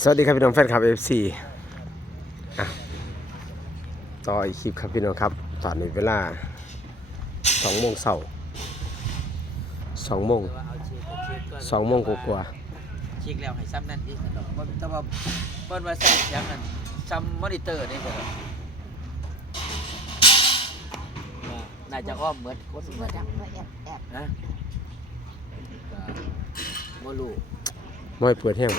สวัสดีครับพี่น้องแฟนคลับ FC อะต่ออีกคลิปครับพี่น้องครับ ตอนนี้เวลา2โมงเช้า2โมงเอาเช็คเอาเช็คก่อน2โมงกว่าเช็คแล้วให้ซ้ำนั่นดิสนอกว่าแต่ว่าเปิ้นว่าใส่เสียงนั่นซ้ำมอนิเตอร์นี่เด้อน่าจะอ้อมเหมือนคนสิเหมืบ่อนดังบ่แอบแอบนะก็บ่รู้ๆไม่เปิดแห้ง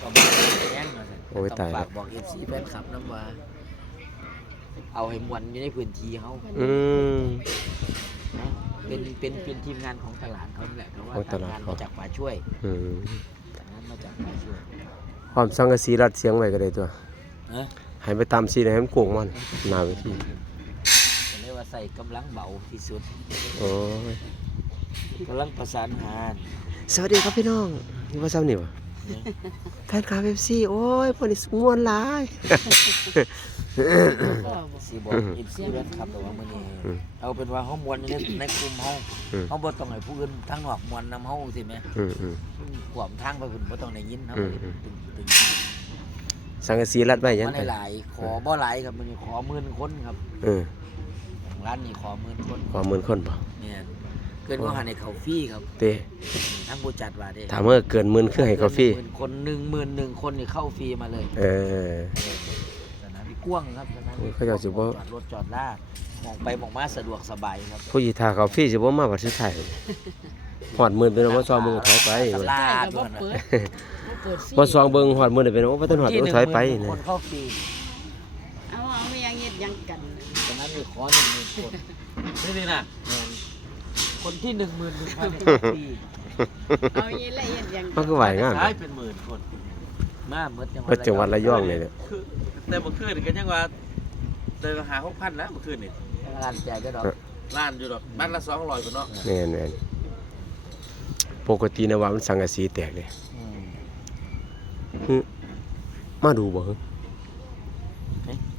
ก็บ่ได้แย้งว่าซั่นโอ้ยต้ตาอยงแล้ว ฝากบอก FC แฟนคลับนํว่า เอาให้มวนอยู่ในพื้นที่เฮาอืม นะเป็นเป็นเป็นทีมงานของตลาดเขาแหละเพราะว่าของตลาดทำงานเขา มาจากป่าช่วยอืมทำงานมาจากป่าช่วยความสังกะสีรัดเสียงไว้ก็ได้ตัวนะให้ไปตามสีให้มันโกงมันหน้าเวทีก็เรียกว่าใส่กำลังเบาที่สุดโอ้ยกำลังประสานงานสวัสดีครับพี่น้องนี่ว่าซ้ำนี่วะ แฟนคลับ FC โอ้ยพอดีม่วนหลาย สีบอกอินซีเวนครับแต่ว่ามื้อนี้อืมเอาเป็นว่าเฮามวนอยู่ในในกลุ่มเฮาอืม เฮาบ่ต้องให้ผู้อื่นทางนอกมวนนำเฮาสิแหมอืมอืม ขวามทางไปเพิ่นบ่ต้องได้ยินเฮาอืมตึงตึงสังกะสีรัดไว้ยันมันไปหลายๆขอบ่หลายครับมื้อนี้ขอหมื่นคนครับเออร้านนี้ขอหมื่นคนขอหมื่นคนบ่เนี่ยเกินก็หันให้เขาฟรีครับเต้ ทั้งผู้จัดว่าเด้ถามว่าเกินหมื่นคือให้กาแฟหมื่นคนหนึ่งหมื่นหนึ่งคนนี่เข้าฟรีมาเลยเออ สนามบินกว้างครับสนามบินเขาอยากสิบ่ จอดรถจอดลากมองไปมองมาสะดวกสบายครับผู้หญิงทาเขาฟรีสิบ่มาประเทศไทยหอดหมื่นเป็นว่าซองเบิ่งถอยไปลาดก็ด้บ่วยนะเปิดบ่เปิดสิบ่ซองเบิ่งหอดหมื่นเป็นว่าบ่ทันหอดที่โอ้หนึ่งถอยไปหมื่นะคนเข้าฟรีเอาเอาไม่ยังเฮ็ดหยังกันสนามบินขอหนึ่งหมื่นคนนี่นี่นะคนที่หนึ่งหมื่นหนึ่งพันเข้าฟรี เอาอีละเฮ็ดหยังมันก็ไหวงามใช้เป็นหมื่นคนมาเมื่อจังหวัก็จังหวัดระยองนี่แหละคือแต่เมื่อคืนนี่ก็ยังว่าเดินหาหกพันแล้วเมื่อคืนนี่งานแจกก็ดอกล้านอยู่ดอกบ้านละสองร้อยคนเนาะแม่นแม่นปกตินะว่ามันสังกะสีแตกเลยอืมฮึมาดูบ่ฮึ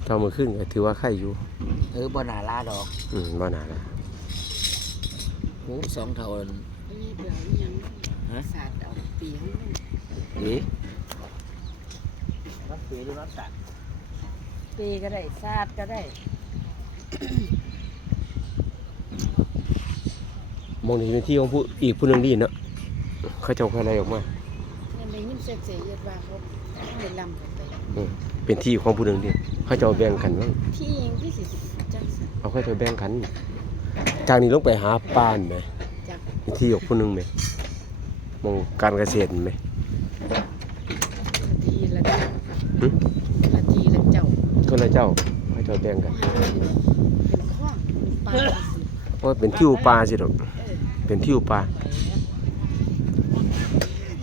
เจ้ามื้อคืนก็ถือว่าไข่อยู่ เออบ่น่าลาดอก อืมบ่น่าละหูสองเท่านั่นมีเบื่ออีห ยังฮะสาดเอาปีของมันเอ๊ะน้ำปีหรือน้ำตัดปีก็ได้สาดก็ได้มองนี่เป็นที่ของผู้อีกผู้หนึงดีเนาะเขาเจ้าค่อยไล่ออกมายังได้ยินเสียงเสียงเฮ็ดว่าเขาได้ลำกันไปอืมเป็นที่ของผู้หนึงดีเขาเจ้าแบ่งกันมั้งที่หยังที่สิจังซั่นเอาค่อยไปแบ่งกันจากนี้ลงไปหาปานไหมจักเป็นที่ของผู้หนึงไหม มองการเกษตรไหมทีละเจ้าหึละทีละเจ้าก็เลยเจ้าเขาเจ้าแบ่งกันเป็นข้องเป็นปลาสิเพราะเป็นที่อุปลาสิดอกเออเป็นที่อุปลา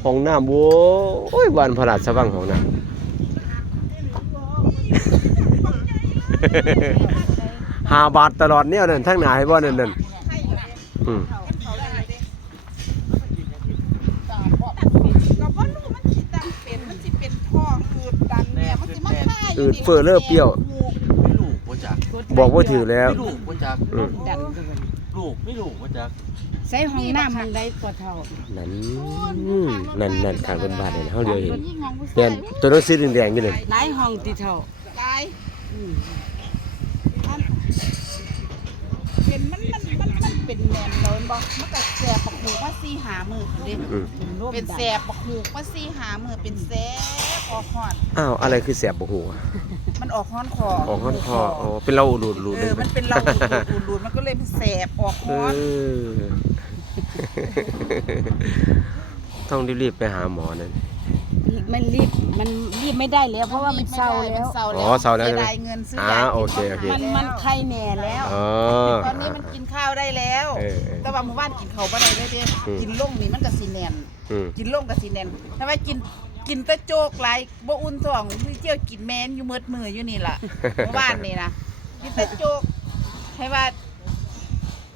ห้องน้ำโว้ยวันพระราชวังห้องน้ำ หาบาทตลอดเนี่ยนั่นทั้งหนาให้บ่นั่นนั่นอืม ก็บ่รู้มันสิดันเป็นมันสิเป็นท้องอืดดันแม่มันสิมาฆ่า อืดเฟ้อเลิกเปรี้ยว ไม่ลูกว่าจักบอกว่าถือแล้ว ไม่ลูกว่าจักอืม ดันคือกันลูกไม่ลูกว่าจักใส่ห้องน้ำมันได้กว่าเท่านั่นอืมนั่นนั่นข้างรถบ้านนั่นเฮาเดียวเห็นเนี่ยตัวหนังสือแดงๆอยู่นั่นหลายห้องติเท่าตายอืม เป็นแนนเลยบ่มันก็แสบปกหูว่าสี่หามือเด้อืมเป็นร่วมเป็นดันแสบปกหูว่าสี่หามือเป็นแสบออกฮอน อ้าวอะไรคือแสบบ่ฮู้อะมันออกฮอนคออ๋อฮ้อนคออ๋อเป็นเราหลุดหลุดเออมันเป็นเราดูดดูดมันก็เลยเป็นแสบออกฮเออน อ ต้องรีบๆไปหาหมอนั่น มันรีบมันรีบไม่ได้แล้ว เพราะว่ามันเศร้าแล้วมันเศร้าอ๋แล้วอเศร้าแล้วใช่ไหมสียดยเงินซื้ออ่ายาโอเคโอเค มันมันไข้แหน่แล้วอ๋อ ตอนนี้มันกินข้าวได้แล้ว เออเออแต่ว่าหมู่บ้านกินข้าวบ่ได้เลยเด้อืม กินลงนี่มันก็สิแน่น อืม กินลงกับสีแนนทำไมกินกินแตะโจกไรบ่อุ่นท้องมีเที่ยวกินแมนอยู่มืดมืออยู่นี่ล่ะเมื่อวานนี่นะกินแตะโจกให้ว่า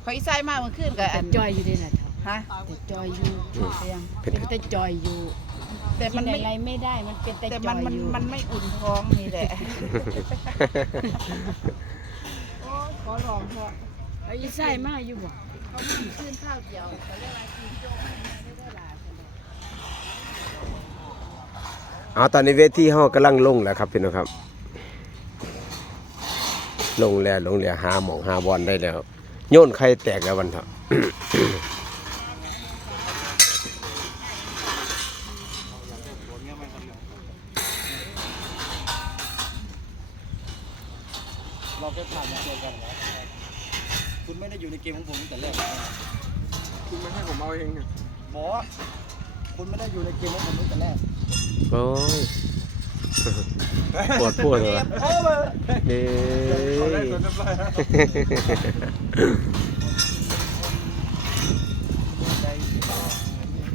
เขาอีไซมาเมื่อคืนกับแต่อันจอยอยู่ได้ล่ะเท่าฮะแต่จอยอยู่เตียงเป็นเป็นแต่จอยอยู่ แต่กิมันนไม่ อะไรไม่ได้มันเป็นแต่แต่จมัอนยมันอยู่มันไม่อุ่นท้องนี่แหละ โอ้ยขอลองเถอะเอาอีไส้มาอยู่บ่เขาไม่มีขึ้นข้าวเดียวเขาเรียกว่ากินโจกไม่ได้ได้หลายคนเลยเอาตอนนี้เวทีเฮากำลังลงแล้วครับพี่น้องครับ ลงแล้วลงแล้วหาหมองหาบอลได้แล้ว โยนไข่แตกแล้ววันเถอะ เราแค่ผ่านมาเจอกันแล้วคุณไม่ได้อยู่ในเกมของผมตั้งแต่แรกคุณมาให้ผมเอาเองเนี่ยบอสคุณไม่ได้อยู่ในเกมของผมตั้งแต่แรกโอ้ยปวดปวดเลยวะเด้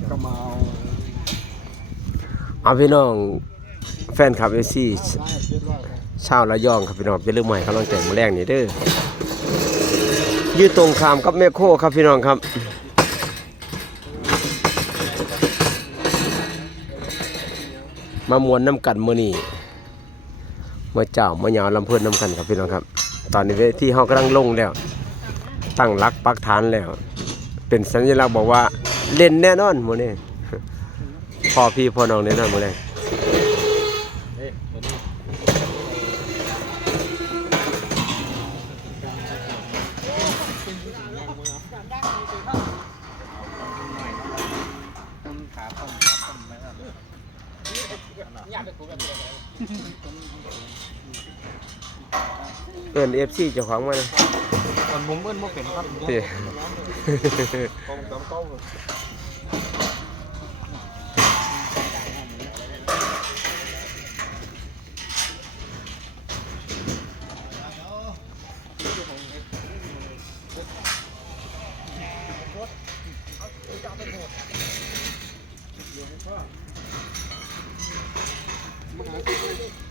ก็มาเอาเอาพี่น้องแฟนคลับเอซี่ช ชาวระยองครับพี่น้องอย่าลืมใหม่กำลังแต่งมาแรงนี่เด้อยืดตรงขามกับแม่โคครับพี่น้องครับมามวนน้ำกันมือนี้เมื่อเจ้ามื่อยาลำเพิ่นน้ำกันครับพี่น้องครับ ตอนนี้เวทีเฮากำลังลงแล้ว ตั้งรักปักฐานแล้ว เป็นสัญลักษณ์บอกว่าเล่นแน่นอนมือนี้พ่อพี่พ่อน้องแน่นอนมื้อ นี้เอิ้น FC เจ้าของมาเลยมันมุมเอิ้นบ่เป็นครับเด้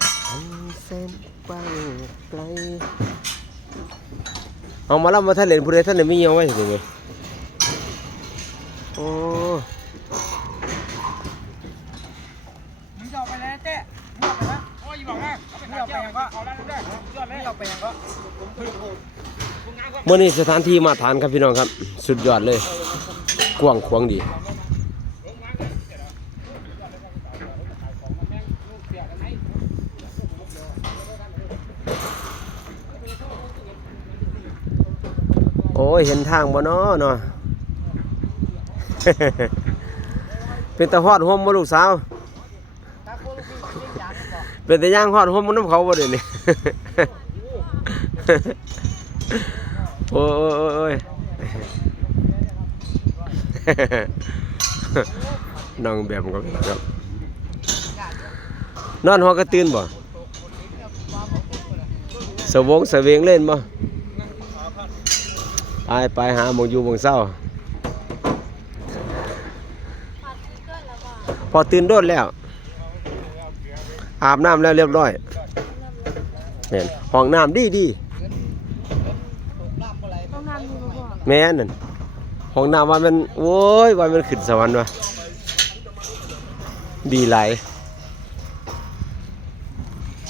ก องกำเก้าเลยเส้นกว้างไกลเอามาลำมาท่านเล่นผู้ใดท่านได้มีเอาไว้สิเว้ยโอ้มึงจะเอาไปแล้วเต้มึงเอาไปแล้วโอ้ยบอกว่ามึงเอาไปยังก็เอาแล้วได้ยอดเลยเอาไปยังก็เมื่อนี้สถานที่มาทานครับพี่น้องครับ สุดยอดเลยกว้างขวางดี โอ้ยเห็นทางบ่เนาะเนาะเป็นตะฮอดห่มบ่ลูกสาวเป็นต่ย่างฮอดห่มมันน้ำเขาบ่เดี๋ยวนี้โอ้ยโอ้ยน้องแบบก็ครับ นอนหัวกระตื่นบ่สวงสเวงเล่นบ่ ไปไปหาหมองอยู่หมองเศร้าพอตื่นโดดแล้ว อาบน้ำแล้วเรียบร้อยเห็นห้องน้ำดีดีต้องงานมีบ่พ่อแม่นนั่นห้องน้ำว่ามันโว้ยว่ามันขึ้นสวรรค์วะดีหลาย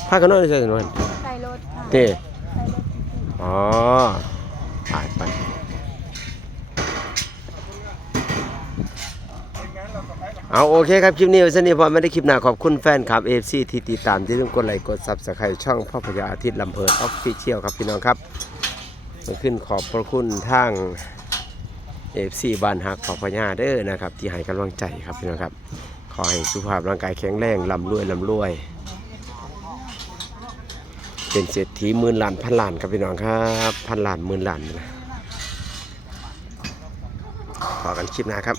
พากันนอนใช่ไหมใส่รถค่ะเต้ใส่รถอ๋อไปไป เอาโอเคครับ คลิปนี้ไว้สนี้พอไม่ได้คลิปหน้าขอบคุณแฟนคลับ AFC ที่ติดตามที่าลืมกดไลค์กดซับสไครต์ช่องพ่อพญาอาทิตย์ลำเพลินออฟฟิเชียลครับพี่น้องครับมาขึ้นขอบพระคุณทาง AFC บ้านฮักพ่อพญาเด้อนะครับ ที่ให้กำลังใจครับพี่น้องครับ ขอให้สุขภาพร่างกายแข็งแรงลำรวยลำรวย เป็นเศรษฐีหมื่นล้านพันล้านครับพี่น้องครับพันล้านหมื่นล้านนะขอกันคลิปหน้าครับ